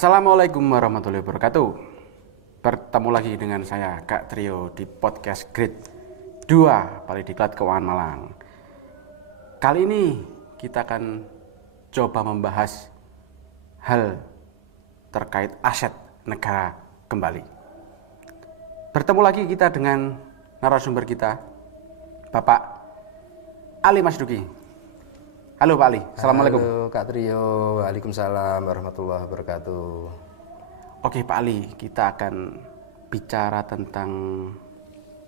Assalamualaikum warahmatullahi wabarakatuh. Bertemu lagi dengan saya Kak Trio di podcast Grade 2 Palediklat Keuangan Malang. Kali ini kita akan coba membahas hal terkait aset negara kembali. Bertemu lagi kita dengan narasumber kita, Bapak Ali Masduki. Halo Pak Ali, Assalamualaikum. Halo Kak Trio, Waalaikumsalam warahmatullahi wabarakatuh. Oke Pak Ali, kita akan bicara tentang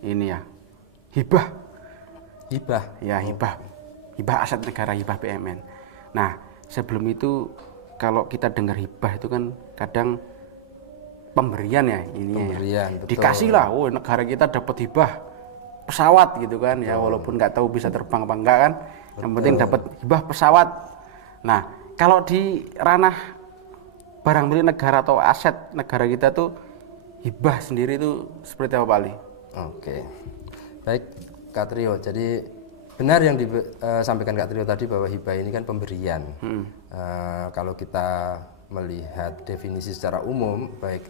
ini ya, hibah. Hibah? Ya hibah, hibah aset negara, hibah BUMN. Nah sebelum itu kalau kita dengar hibah itu kan kadang pemberian ya ini Pemberian, ya. betul. Dikasih lah, oh negara kita dapat hibah pesawat gitu kan ya, walaupun nggak tahu bisa terbang apa enggak kan. Yang penting dapat hibah pesawat. Nah, kalau di ranah barang milik negara atau aset negara kita tuh hibah sendiri itu seperti apa Pak Ali? Oke, baik Kak Trio. Jadi benar yang disampaikan Kak Trio tadi bahwa hibah ini kan pemberian. Kalau kita melihat definisi secara umum, baik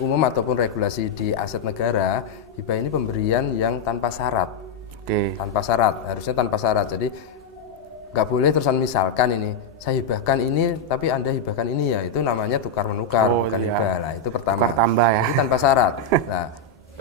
umum ataupun regulasi di aset negara, hibah ini pemberian yang tanpa syarat. Oke. Tanpa syarat, harusnya tanpa syarat. Jadi nggak boleh terusan misalkan ini saya hibahkan ini tapi Anda hibahkan ini, ya itu namanya tukar menukar, bukan iya. hibah lah. Itu pertama, Tukar tambah ya. itu tanpa syarat. Nah,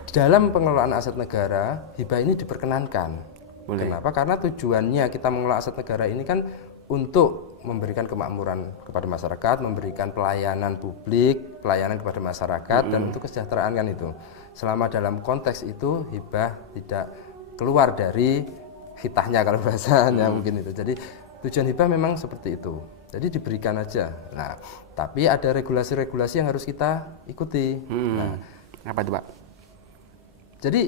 dalam pengelolaan aset negara hibah ini diperkenankan. Boleh. Kenapa? Karena tujuannya kita mengelola aset negara ini kan untuk memberikan kemakmuran kepada masyarakat, memberikan pelayanan publik, pelayanan kepada masyarakat, dan untuk kesejahteraan kan itu. Selama dalam konteks itu hibah tidak keluar dari hitahnya kalau bahasanya mungkin itu. Jadi tujuan hibah memang seperti itu. Jadi diberikan aja. Nah, tapi ada regulasi-regulasi yang harus kita ikuti. Nah, Apa itu Pak? jadi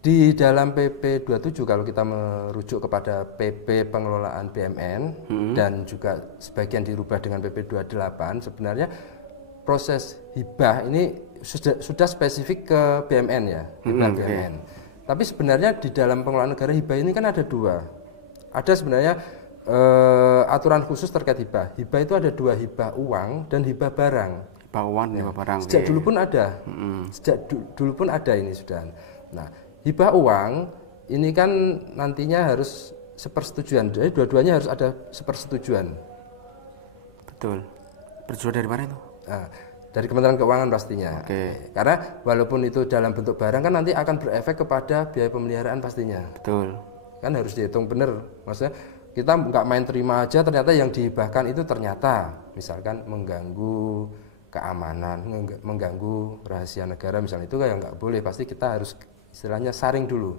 di dalam PP 27 kalau kita merujuk kepada PP pengelolaan BUMN dan juga sebagian dirubah dengan PP 28, sebenarnya proses hibah ini sudah spesifik ke BUMN ya, hibah BUMN. Tapi sebenarnya di dalam pengelolaan negara hibah ini kan ada dua. Ada sebenarnya aturan khusus terkait hibah. Hibah itu ada dua, hibah uang dan hibah barang. Hibah uang dan hibah barang. Sejak dulu pun ada. Sejak dulu pun ada ini sudah. Nah, hibah uang ini kan nantinya harus sepersetujuan. Jadi dua-duanya harus ada sepersetujuan. Betul. Persetujuan dari mana itu? Nah, dari Kementerian Keuangan pastinya. Oke. Karena walaupun itu dalam bentuk barang kan nanti akan berefek kepada biaya pemeliharaan pastinya. Betul. Kan harus dihitung benar. Maksudnya kita nggak main terima aja, ternyata yang dihibahkan itu ternyata misalkan mengganggu keamanan, mengganggu rahasia negara misalnya, itu kan nggak boleh. Pasti kita harus istilahnya saring dulu.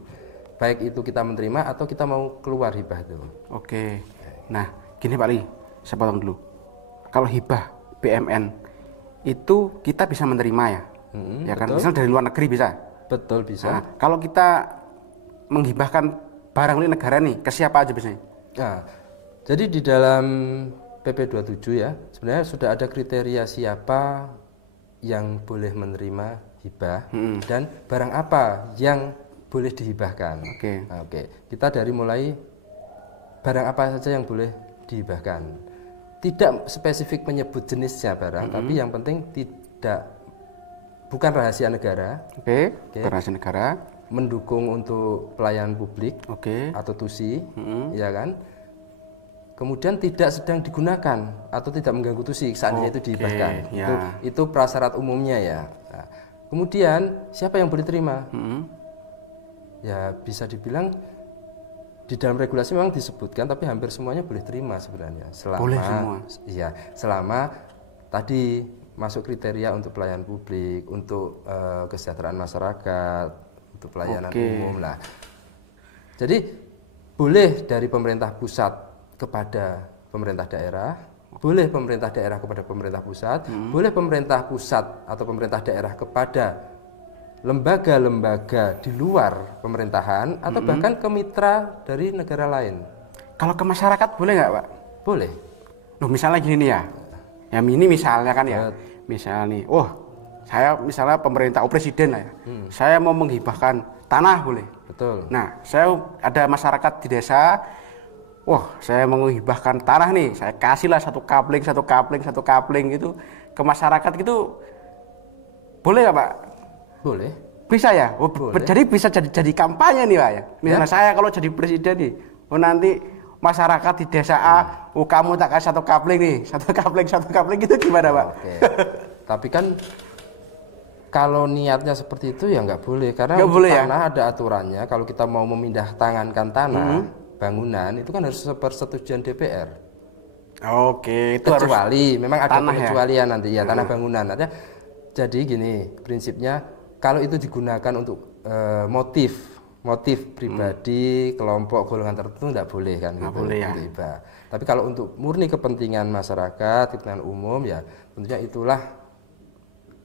Baik itu kita menerima atau kita mau keluar hibah itu. Oke. Nah, gini Pak Ali, saya potong dulu. Kalau hibah BUMN itu kita bisa menerima ya, ya kan? Misal dari luar negeri bisa. Betul, bisa. Nah, kalau kita menghibahkan barang milik negara nih, ke siapa aja biasanya? Nah, jadi di dalam PP 27 ya, sebenarnya sudah ada kriteria siapa yang boleh menerima hibah dan barang apa yang boleh dihibahkan. Oke. Nah, kita dari mulai barang apa saja yang boleh dihibahkan. Tidak spesifik menyebut jenisnya barang, tapi yang penting bukan rahasia negara. Oke. Bukan rahasia negara. Mendukung untuk pelayanan publik. Oke. Atau TUSI, ya kan? Kemudian tidak sedang digunakan atau tidak mengganggu TUSI seandainya itu dihibahkan. Ya. Itu prasyarat umumnya ya. Nah, kemudian siapa yang boleh terima? Ya bisa dibilang di dalam regulasi memang disebutkan, tapi hampir semuanya boleh terima sebenarnya. Boleh semua. Iya, selama tadi masuk kriteria untuk pelayanan publik, untuk kesejahteraan masyarakat, untuk pelayanan umum lah. Jadi boleh dari pemerintah pusat kepada pemerintah daerah, boleh pemerintah daerah kepada pemerintah pusat, boleh pemerintah pusat atau pemerintah daerah kepada lembaga-lembaga di luar pemerintahan atau bahkan ke mitra dari negara lain. Kalau ke masyarakat boleh nggak Pak? Boleh. Loh misalnya gini nih ya, ya ini misalnya kan ya, misalnya nih, saya misalnya pemerintah, presiden lah ya, saya mau menghibahkan tanah boleh. Betul. Nah, saya ada masyarakat di desa wah saya menghibahkan tanah nih, saya kasihlah satu kapling gitu ke masyarakat gitu, boleh nggak Pak? Boleh. Bisa ya? Oh, Boleh. jadi bisa jadi kampanye nih Pak ya? Misalnya Ya. saya kalau jadi presiden nih, oh nanti masyarakat di desa A, oh kamu tak kasih satu kapling nih, satu kapling gitu gimana Pak? Oke. Tapi kan kalau niatnya seperti itu ya nggak boleh, karena Nggak untuk boleh ya? tanah ada aturannya. Kalau kita mau memindah tangankan tanah bangunan itu kan harus persetujuan DPR. Oke, itu harus Kecuali memang ada tanah ya? pengecualian nanti ya, tanah bangunan. Artinya, jadi gini prinsipnya, kalau itu digunakan untuk motif pribadi, kelompok, golongan tertentu nggak boleh kan, Nggak gitu, boleh ya? untuk hibah. Tapi kalau untuk murni kepentingan masyarakat, kepentingan umum ya tentunya itulah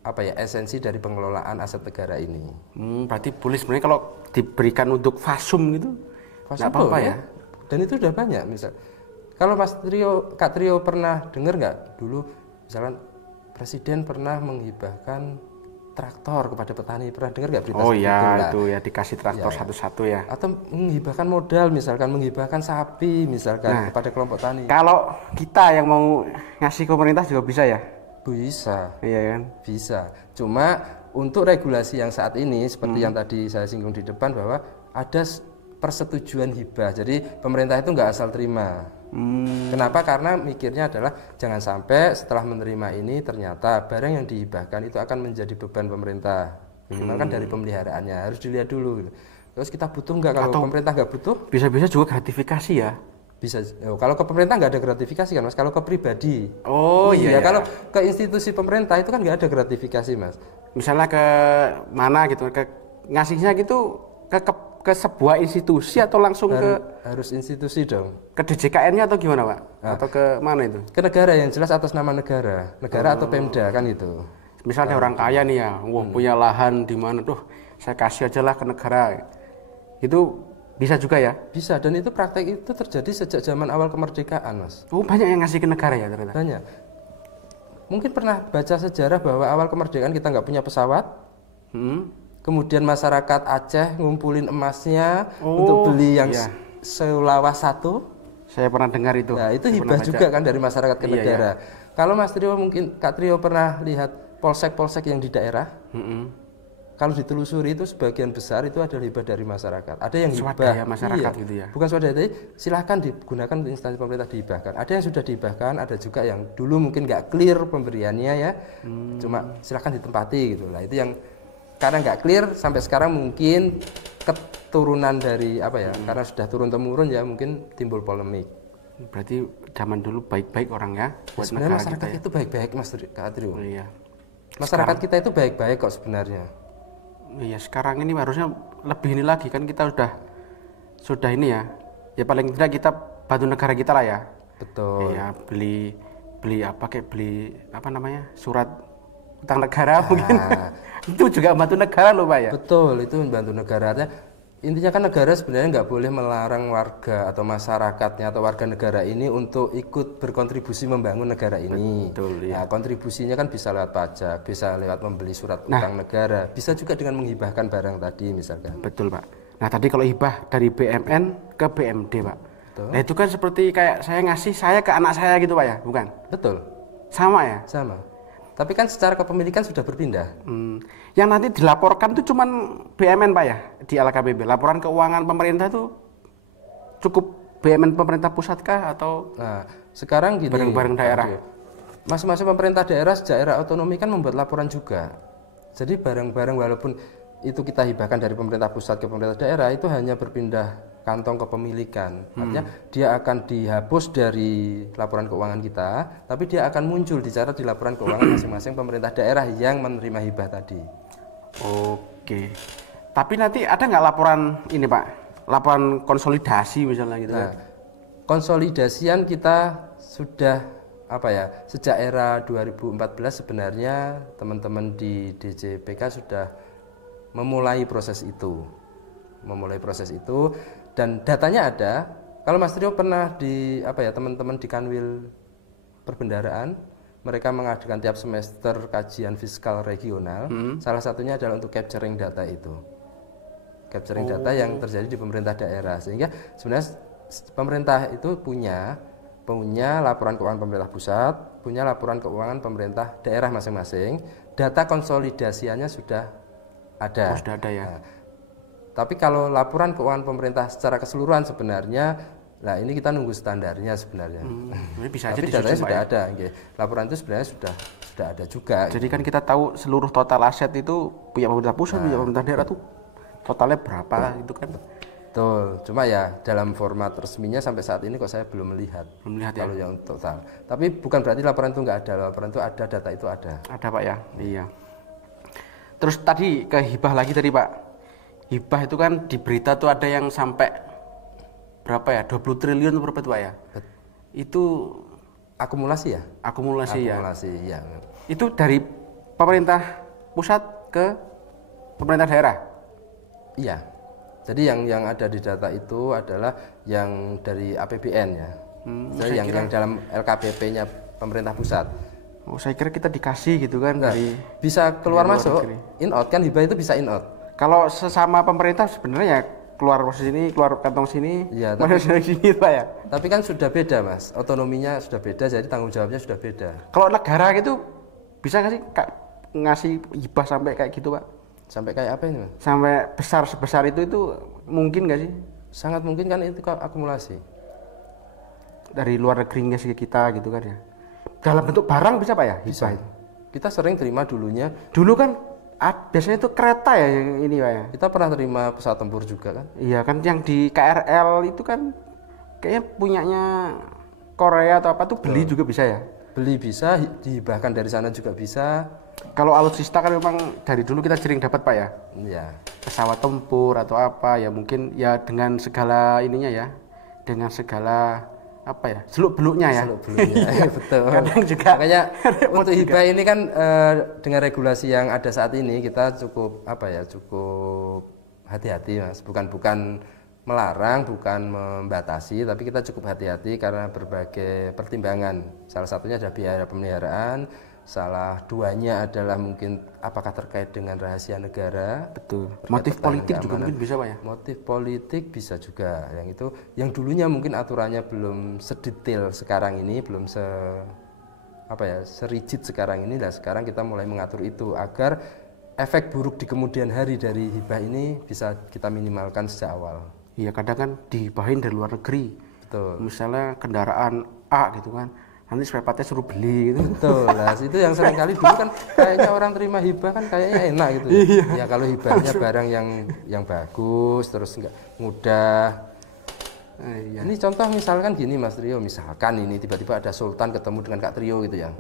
apa ya esensi dari pengelolaan aset negara ini. Berarti boleh sebenarnya kalau diberikan untuk fasum gitu, nggak apa-apa ya? Dan itu udah banyak. Misal kalau Kak Trio pernah dengar nggak dulu misalkan presiden pernah menghibahkan traktor kepada petani, pernah dengar nggak berita Oh seperti ya, itu? itu ya dikasih traktor Ya. satu-satu ya. Atau menghibahkan modal, misalkan menghibahkan sapi misalkan kepada kelompok tani. Kalau kita yang mau ngasih pemerintah juga bisa ya? Bisa. Iya kan? Bisa. Cuma untuk regulasi yang saat ini seperti yang tadi saya singgung di depan, bahwa ada persetujuan hibah. Jadi pemerintah itu nggak asal terima. Kenapa? Karena mikirnya adalah jangan sampai setelah menerima ini ternyata barang yang dihibahkan itu akan menjadi beban pemerintah. Minimal kan dari pemeliharaannya harus dilihat dulu. Terus kita butuh nggak? Kalau pemerintah nggak butuh, Bisa-bisa juga gratifikasi ya? bisa. Kalau ke pemerintah nggak ada gratifikasi kan, Mas. Kalau ke pribadi, Oh iya, ya. Kalau ke institusi pemerintah itu kan nggak ada gratifikasi, Mas. Misalnya ke mana gitu, ngasihnya gitu ke sebuah institusi atau langsung Harus institusi dong. ke DJKN-nya atau gimana Pak? Atau ke mana itu? Ke negara yang jelas atas nama negara atau Pemda kan itu. Misalnya orang kaya nih ya, wah punya lahan di mana tuh, saya kasih aja lah ke negara. Itu bisa juga ya? Bisa, dan itu praktek itu terjadi sejak zaman awal kemerdekaan, Mas. Oh banyak yang ngasih ke negara ya ternyata? Banyak. Mungkin pernah baca sejarah bahwa awal kemerdekaan kita nggak punya pesawat. Kemudian masyarakat Aceh ngumpulin emasnya untuk beli yang selawas satu. Saya pernah dengar itu. Nah, itu hibah juga kan dari masyarakat ke negara. Kalau Mas Trio mungkin, Kak Trio pernah lihat polsek-polsek yang di daerah? Kalau ditelusuri itu sebagian besar itu adalah hibah dari masyarakat. Ada yang hibah Swadaya masyarakat gitu ya? Bukan swadaya, tapi silahkan digunakan untuk instansi pemerintah dihibahkan. Ada yang sudah dihibahkan, ada juga yang dulu mungkin nggak clear pemberiannya ya, cuma silahkan ditempati gitu lah. Itu yang karena nggak clear sampai sekarang mungkin keturunan dari apa ya, karena sudah turun temurun ya mungkin timbul polemik. Berarti zaman dulu baik-baik orang ya buat Sebenarnya negara masyarakat kita ya? itu baik-baik, Mas Kak Trio. Oh, iya. Masyarakat kita itu baik-baik kok sebenarnya. Iya sekarang ini harusnya lebih ini lagi kan, kita sudah ini ya paling tidak kita bantu negara kita lah ya. Betul. Iya beli apa namanya, surat utang negara mungkin. Itu juga bantu negara loh Pak ya. Betul, itu membantu negara. Intinya kan negara sebenarnya nggak boleh melarang warga atau masyarakatnya atau warga negara ini untuk ikut berkontribusi membangun negara ini. Betul, ya. Nah, kontribusinya kan bisa lewat pajak, bisa lewat membeli surat utang negara, bisa juga dengan menghibahkan barang tadi misalkan. Betul Pak. Nah tadi kalau hibah dari BMN ke BMD Pak. Betul. Nah itu kan seperti kayak saya ngasih saya ke anak saya gitu Pak ya, bukan? Betul. Sama ya? Sama. Tapi kan secara kepemilikan sudah berpindah. Yang nanti dilaporkan itu cuman BMN Pak ya di LKPB. Laporan keuangan pemerintah itu cukup BMN pemerintah pusat kah atau Sekarang gini, bareng-bareng daerah? Masing-masing pemerintah daerah sejak era otonomi kan membuat laporan juga. Jadi bareng-bareng walaupun itu kita hibahkan dari pemerintah pusat ke pemerintah daerah, itu hanya berpindah kantong kepemilikan. Artinya dia akan dihapus dari laporan keuangan kita, tapi dia akan muncul di laporan keuangan masing-masing pemerintah daerah yang menerima hibah tadi. Oke. Tapi nanti ada nggak laporan ini Pak? Laporan konsolidasi misalnya gitu kan? Konsolidasian kita sudah sejak era 2014 sebenarnya teman-teman di DJPK sudah memulai proses itu. Dan datanya ada. Kalau Mas Trio pernah teman-teman di Kanwil Perbendaraan, mereka mengadakan tiap semester kajian fiskal regional. Salah satunya adalah untuk capturing data itu. Capturing data yang terjadi di pemerintah daerah. Sehingga sebenarnya pemerintah itu punya laporan keuangan pemerintah pusat, punya laporan keuangan pemerintah daerah masing-masing. Data konsolidasiannya sudah ada. Oh, sudah ada ya. Nah, tapi kalau laporan keuangan pemerintah secara keseluruhan sebenarnya, nah ini kita nunggu standarnya sebenarnya. Ini bisa aja Tapi datanya sudah ada. Laporan itu sebenarnya sudah ada juga. Jadi kan kita tahu seluruh total aset itu punya pemerintah pusat, punya pemerintah daerah tuh totalnya berapa gitu kan. Betul, cuma ya dalam format resminya sampai saat ini kok saya belum melihat Ya. kalau yang total. Tapi bukan berarti laporan itu nggak ada, laporan itu ada, data itu ada. Ada Pak ya, iya. Terus tadi ke hibah lagi tadi Pak. Hibah itu kan di berita tuh ada yang sampai berapa ya, 20 triliun berapa tuh Pak ya? Itu Akumulasi ya? akumulasi ya. Akumulasi, ya. Itu dari pemerintah pusat ke pemerintah daerah. Iya. Jadi yang ada di data itu adalah yang dari APBN ya. Jadi yang dalam LKPP-nya pemerintah pusat. Oh, saya kira kita dikasih gitu kan dari bisa keluar luar masuk, negeri. in out kan hibah itu bisa in out. Kalau sesama pemerintah sebenarnya ya keluar sini, keluar kantong sini, Iya, masuk dari sini Pak ya. Tapi kan sudah beda Mas, otonominya sudah beda, jadi tanggung jawabnya sudah beda. Kalau negara gitu bisa nggak sih ngasih hibah sampai kayak gitu Pak? Sampai kayak apa ini Mas? Sampai besar sebesar itu mungkin nggak sih? Sangat mungkin kan itu akumulasi. Dari luar negeri ngasih ke kita gitu kan ya. Dalam bentuk barang bisa Pak ya? Bisa. Hibah itu. Kita sering terima dulunya. Dulu kan biasanya itu kereta ya yang ini Pak ya. Kita pernah terima pesawat tempur juga kan? Iya kan yang di KRL itu kan kayaknya punyanya Korea atau apa tuh beli juga bisa ya? Beli bisa, dihibahkan dari sana juga bisa. Kalau alutsista kan memang dari dulu kita sering dapat Pak ya? Iya. Pesawat tempur atau apa ya mungkin ya dengan segala ininya ya. Dengan segala apa ya? Seluk-beluknya ya. Seluk-beluknya, betul. Kadang juga makanya untuk hibah ini kan dengan regulasi yang ada saat ini kita cukup cukup hati-hati Mas. Bukan melarang, bukan membatasi, tapi kita cukup hati-hati karena berbagai pertimbangan. Salah satunya ada biaya pemeliharaan, salah duanya adalah mungkin apakah terkait dengan rahasia negara. Betul. Motif politik juga mungkin bisa Pak ya? Motif politik bisa juga. Yang dulunya mungkin aturannya belum sedetail sekarang ini, belum serigid sekarang ini. Dan sekarang kita mulai mengatur itu agar efek buruk di kemudian hari dari hibah ini bisa kita minimalkan sejak awal. Iya kadang kan dihibahin dari luar negeri. Betul. Misalnya kendaraan A gitu kan, nanti spare partnya suruh beli gitu. Betul lah, itu yang sering kali dulu kan kayaknya orang terima hibah kan kayaknya enak gitu. Ya kalau hibahnya barang yang bagus terus nggak mudah. Iya. Ini contoh misalkan gini Mas Trio, misalkan ini tiba-tiba ada Sultan ketemu dengan Kak Trio gitu ya.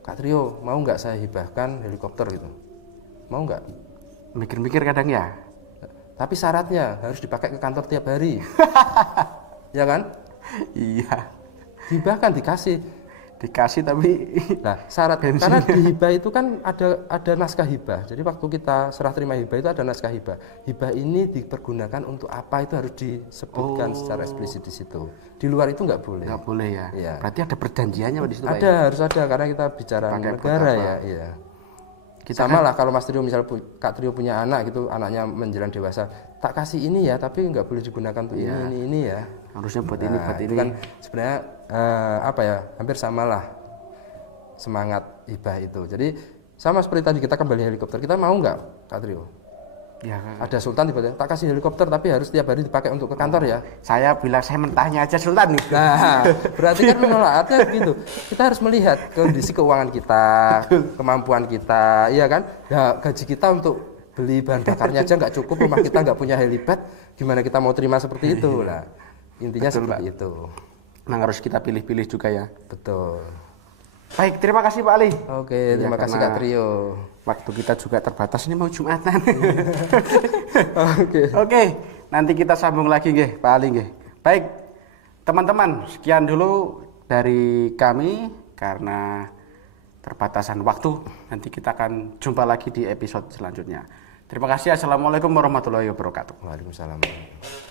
Kak Trio mau nggak saya hibahkan helikopter gitu? Mau nggak? Mikir-mikir kadang ya. Tapi syaratnya harus dipakai ke kantor tiap hari. Ya kan? Iya. Hibah kan dikasih tapi nah syarat karena di hibah itu kan ada naskah hibah. Jadi waktu kita serah terima hibah itu ada naskah hibah. Hibah ini dipergunakan untuk apa itu harus disebutkan secara eksplisit di situ. Di luar itu nggak boleh. Nggak boleh ya. Iya. Berarti ada perjanjiannya di situ Pak Ada ya? harus ada karena kita bicara Pakai negara apa? ya. Iya. Kita Sama lah kalau Mas Trio misal Kak Trio punya anak gitu, anaknya menjelang dewasa, tak kasih ini ya, tapi nggak boleh digunakan untuk ini ya. harusnya buat ini buat Itu ini. kan sebenarnya hampir samalah semangat hibah itu. Jadi sama seperti tadi kita kembali helikopter, kita mau nggak Kak Trio? Ya, Ada Sultan tiba-tiba tak kasih helikopter tapi harus tiap hari dipakai untuk ke kantor ya. saya bilang saya mentahnya aja Sultan nih. Nah, berarti kan menolak artinya gitu. Kita harus melihat kondisi keuangan kita, kemampuan kita, iya kan? Ya gaji kita untuk beli bahan bakarnya aja nggak cukup, rumah kita nggak punya helipad, gimana kita mau terima seperti itu lah. Intinya Betul, seperti Pak. itu. Memang harus kita pilih-pilih juga ya. Betul. Baik, terima kasih Pak Ali. Oke, terima kasih Kak Trio. Waktu kita juga terbatas, ini mau Jumatan. Oke. Oke, nanti kita sambung lagi nggih, Pak Ali nggih. Baik, teman-teman, sekian dulu dari kami karena terbatasan waktu. Nanti kita akan jumpa lagi di episode selanjutnya. Terima kasih. Assalamualaikum warahmatullahi wabarakatuh. Waalaikumsalam.